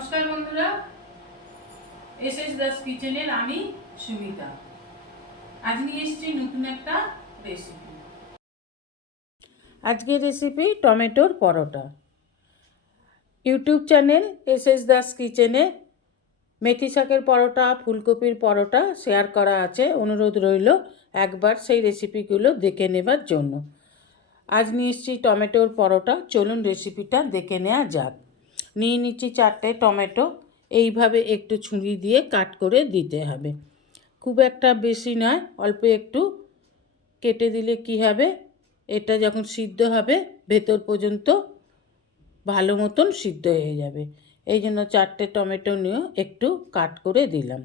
নমস্কার বন্ধুরা। S S Das কিচেনের আমি সুমিতা। আজ নিয়ে এসেছি নতুন একটা রেসিপি আজকের রেসিপি টমেটোর পরোটা। YouTube channel S S Das কিচেনে মেথি শাকের পরোটা, ফুলকপির পরোটা শেয়ার করা আছে। অনুরোধ রইল একবার সেই রেসিপিগুলো দেখে নেবার জন্য। আজ নিয়ে এসেছি টমেটোর পরোটা। চলুন রেসিপিটা দেখে নেওয়া যাক। নিয়ে নিচ্ছি চারটে টমেটো। এইভাবে একটু ছুরি দিয়ে কাট করে দিতে হবে। খুব একটা বেশি নয়, অল্প একটু। কেটে দিলে কি হবে? এটা যখন সিদ্ধ হবে, ভেতর পর্যন্ত ভালো মতন সিদ্ধ হয়ে যাবে। এই জন্য চারটে টমেটো নিয়েও একটু কাট করে দিলাম।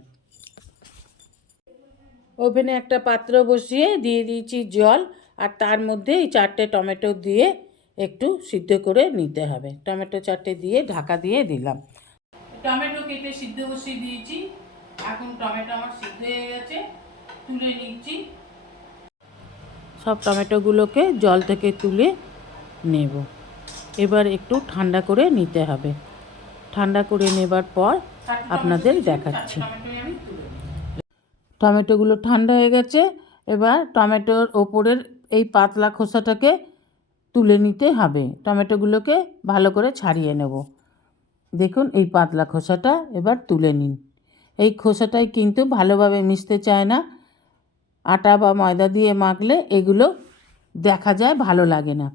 ওভেনে একটা পাত্র বসিয়ে দিয়ে দিয়েছি জল, আর তার মধ্যে এই চারটে টমেটো দিয়ে একটু সিদ্ধ করে নিতে হবে। টমেটো চারটে দিয়ে ঢাকা দিয়ে দিলাম। টমেটো কেটে সিদ্ধ বসিয়ে দিয়েছি। এখন টমেটো আমার সিদ্ধ হয়ে গেছে তুলে নিচ্ছি। সব টমেটোগুলোকে জল থেকে তুলে নেব। এবার একটু ঠান্ডা করে নিতে হবে। ঠান্ডা করে নেবার পর আপনাদের দেখাচ্ছি। টমেটোগুলো ঠান্ডা হয়ে গেছে। এবার টমেটোর ওপরের এই পাতলা খোসাটাকে তুলে নিতে হবে। টমেটোগুলোকে ভালো করে ছাড়িয়ে নেব। দেখুন, এই পাতলা খোসাটা এবার তুলে নিন। এই খোসাটাই কিন্তু ভালোভাবে মিশতে চায় না। আটা বা ময়দা দিয়ে মাখলে এগুলো দেখা যায় ভালো লাগে না।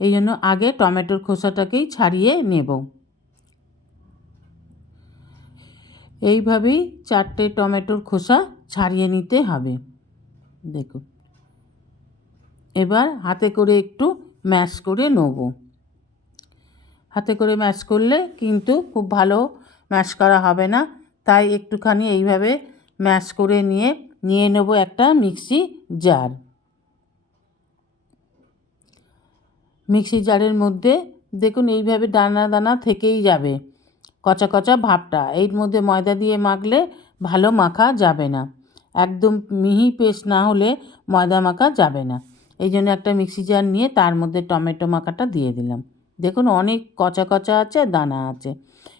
এই জন্য আগে টমেটোর খোসাটাকেই ছাড়িয়ে নেব। এইভাবেই চারটে টমেটোর খোসা ছাড়িয়ে নিতে হবে। দেখুন। এবার হাতে করে একটু ম্যাশ করে নেব। হাতে করে ম্যাশ করলে কিন্তু খুব ভালো ম্যাশ করা হবে না। তাই একটুখানি এইভাবে ম্যাশ করে নিয়ে নিয়ে নেব একটা মিক্সি জার। মিক্সি জারের মধ্যে দেখুন এইভাবে দানা দানা থেকেই যাবে, কচা কচা ভাবটা। এর মধ্যে ময়দা দিয়ে মাখলে ভালো মাখা যাবে না। একদম মিহি পেস্ট না হলে ময়দা মাখা যাবে না। এই জন্য একটা মিক্সি জার নিয়ে তার মধ্যে টমেটো মাখাটা দিয়ে দিলাম। দেখুন অনেক কচা কচা আছে, দানা আছে।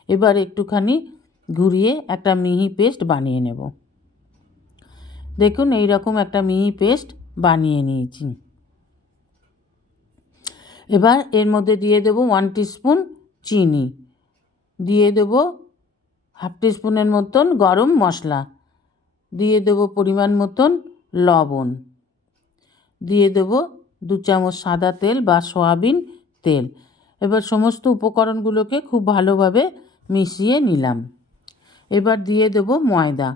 এবার একটুখানি ঘুরিয়ে একটা মিহি পেস্ট বানিয়ে নেব। দেখুন এই রকম একটা মিহি পেস্ট বানিয়ে নিয়েছি। এবার এর মধ্যে দিয়ে দেবো ওয়ান টিস্পুন চিনি। দিয়ে দেবো হাফ টিস্পুনের মতন গরম মশলা। দিয়ে দেবো পরিমাণ মতন লবণ। দিয়ে দেবো দু চামচ সাদা তেল বা সয়াবিন তেল। এবার সমস্ত উপকরণগুলোকে খুব ভালোভাবে মিশিয়ে নিলাম। এবার দিয়ে দেবো ময়দা।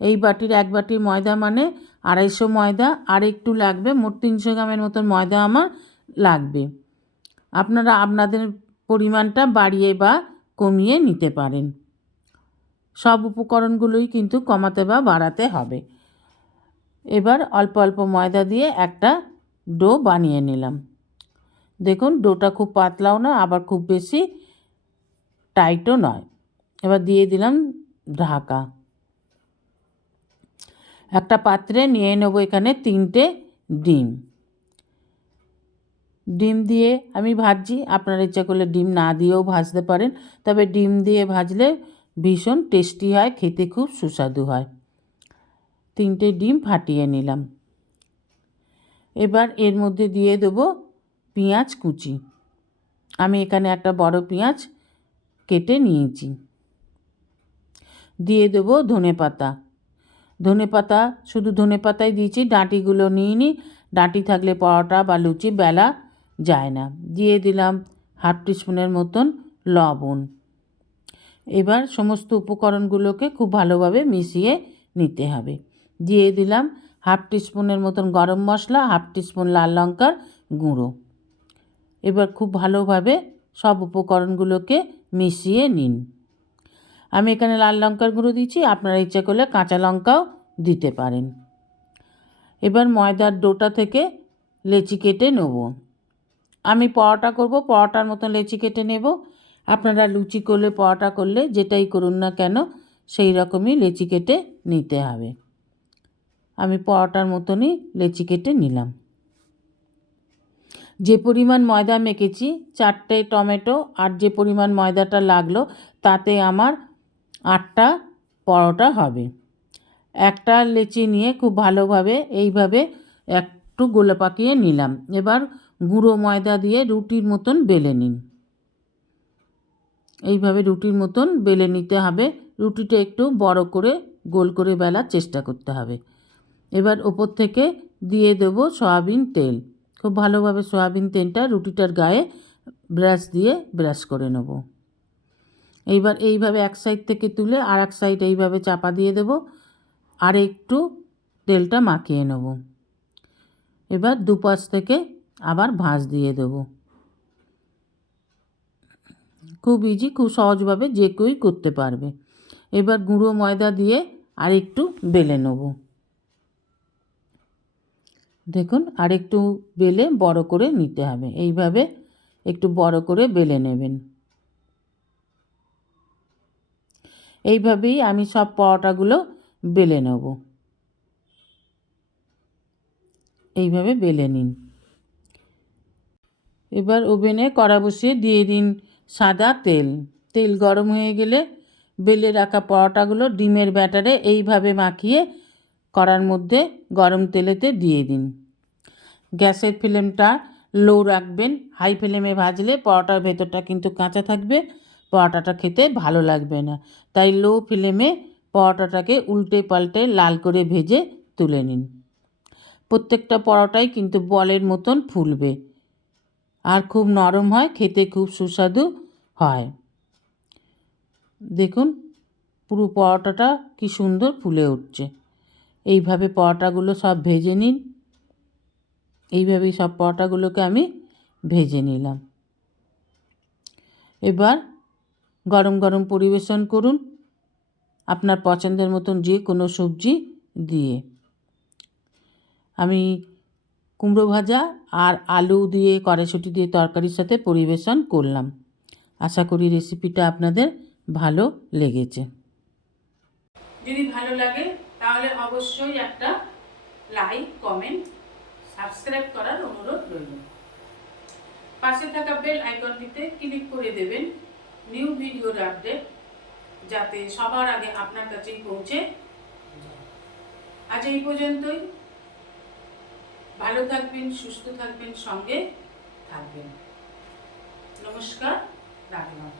এই বাটির এক বাটি ময়দা মানে আড়াইশো ময়দা, আর একটু লাগবে, মোট তিনশো গ্রামের মতন ময়দা আমার লাগবে। আপনারা আপনাদের পরিমাণটা বাড়িয়ে বা কমিয়ে নিতে পারেন। সব উপকরণগুলোই কিন্তু কমাতে বা বাড়াতে হবে। এবার অল্প অল্প ময়দা দিয়ে একটা ডো বানিয়ে নিলাম। দেখুন, ডোটা খুব পাতলাও না আবার খুব বেশি টাইটও নয়। এবার দিয়ে দিলাম ঢাকা। একটা পাত্রে নিয়ে নেব এখানে তিনটে ডিম। ডিম দিয়ে আমি ভাজছি, আপনার ইচ্ছা করলে ডিম না দিয়েও ভাজতে পারেন, তবে ডিম দিয়ে ভাজলে ভীষণ টেস্টি হয়, খেতে খুব সুস্বাদু হয়। তিনটে ডিম ফাটিয়ে নিলাম। এবার এর মধ্যে দিয়ে দেবো পেঁয়াজ কুচি। আমি এখানে একটা বড় পেঁয়াজ কেটে নিয়েছি। দিয়ে দেবো ধনে পাতা। ধনে পাতা, শুধু ধনে পাতাই দিয়েছি, ডাঁটিগুলো নিয়ে নিই ডাঁটি থাকলে পরোটা বা লুচি বেলা যায় না। দিয়ে দিলাম হাফ টিস্পুনের মতন লবণ। এবার সমস্ত উপকরণগুলোকে খুব ভালোভাবে মিশিয়ে নিতে হবে। দিয়ে দিলাম হাফ টিস্পুনের মতন গরম মশলা, হাফ টিস্পুন লাল লঙ্কার গুঁড়ো। এবার খুব ভালোভাবে সব উপকরণগুলোকে মিশিয়ে নিন। আমি এখানে লাল লঙ্কার গুঁড়ো দিচ্ছি, আপনারা ইচ্ছা করলে কাঁচা লঙ্কাও দিতে পারেন। এবার ময়দার ডোটা থেকে লেচি কেটে নেব। আমি পরোটা করব, পরোটার মতো লেচি কেটে নেব। আপনারা লুচি করলে, পরোটা করলে, যেটাই করুন না কেন, সেই রকমই লেচি কেটে নিতে হবে। আমি পরোটার মতনই লেচি কেটে নিলাম। যে পরিমাণ ময়দা মেখেছি, চারটে টমেটো আর যে পরিমাণ ময়দাটা লাগল, তাতে আমার আটটা পরোটা হবে। একটা লেচি নিয়ে খুব ভালোভাবে এইভাবে একটু গোলা পাকিয়ে নিলাম। এবার গুঁড়ো ময়দা দিয়ে রুটির মতন বেলে নিন। এইভাবে রুটির মতন বেলে নিতে হবে। রুটিটা একটু বড় করে, গোল করে বেলার চেষ্টা করতে হবে। এবার ওপর থেকে দিয়ে দেব সয়াবিন তেল। খুব ভালোভাবে সয়াবিন তেলটা রুটিটার গায়ে ব্রাশ দিয়ে ব্রাশ করে নেব। এইবার এইভাবে এক সাইড থেকে তুলে আর এক সাইড এইভাবে চাপা দিয়ে দেব আর একটু তেলটা মাখিয়ে নেব। এবার দুপাশ থেকে আবার ভাঁজ দিয়ে দেব। খুব ইজি খুব সহজভাবে যে কেউই করতে পারবে। এবার গুঁড়ো ময়দা দিয়ে আর একটু বেলে নেব। দেখুন আর একটু বেলে বড় করে নিতে হবে। এইভাবে একটু বড় করে বেলে নেবেন। এইভাবেই আমি সব পরোটাগুলো বেলে নেব। এইভাবে বেলে নিন। এবার ওভেনে কড়া বসিয়ে দিয়ে দিন সাদা তেল। তেল গরম হয়ে গেলে বেলে রাখা পরোটাগুলো ডিমের ব্যাটারে এইভাবে মাখিয়ে কড়ার মধ্যে গরম তেলেতে দিয়ে দিন। গ্যাসের ফ্লেমটা লো রাখবেন, হাই ফ্লেমে ভাজলে পরোটার ভেতরটা কিন্তু কাঁচা থাকবে, পরোটাটা খেতে ভালো লাগবে না। তাই লো ফ্লেমে পরোটাটাকে উল্টে পাল্টে লাল করে ভেজে তুলে নিন। প্রত্যেকটা পরোটাই কিন্তু বলের মতন ফুলবে আর খুব নরম হয়, খেতে খুব সুস্বাদু হয়। দেখুন, পুরো পরোটাটা কি সুন্দর ফুলে উঠছে। এইভাবে পরোটাগুলো সব ভেজে নিন। এইভাবেই সব পরোটাগুলোকে আমি ভেজে নিলাম। এবার গরম গরম পরিবেশন করুন আপনার পছন্দের মতন যে কোনো সবজি দিয়ে। আমি কুমড়ো ভাজা আর আলু দিয়ে, কড়াইশুঁটি দিয়ে তরকারির সাথে পরিবেশন করলাম। আশা করি রেসিপিটা আপনাদের ভালো লেগেছে। যদি ভালো লাগে তাহলে অবশ্যই একটা লাইক, কমেন্ট সাবস্ক্রাইব করার অনুরোধ রইল। পাশে থাকা বেল আইকনটিতে ক্লিক করে দেবেন নিউ ভিডিওর আপডেট, যাতে সবার আগে আপনার কাছেই পৌঁছে আজ এই পর্যন্তই। ভালো থাকবেন, সুস্থ থাকবেন, সঙ্গে থাকবেন। নমস্কার রাখলাম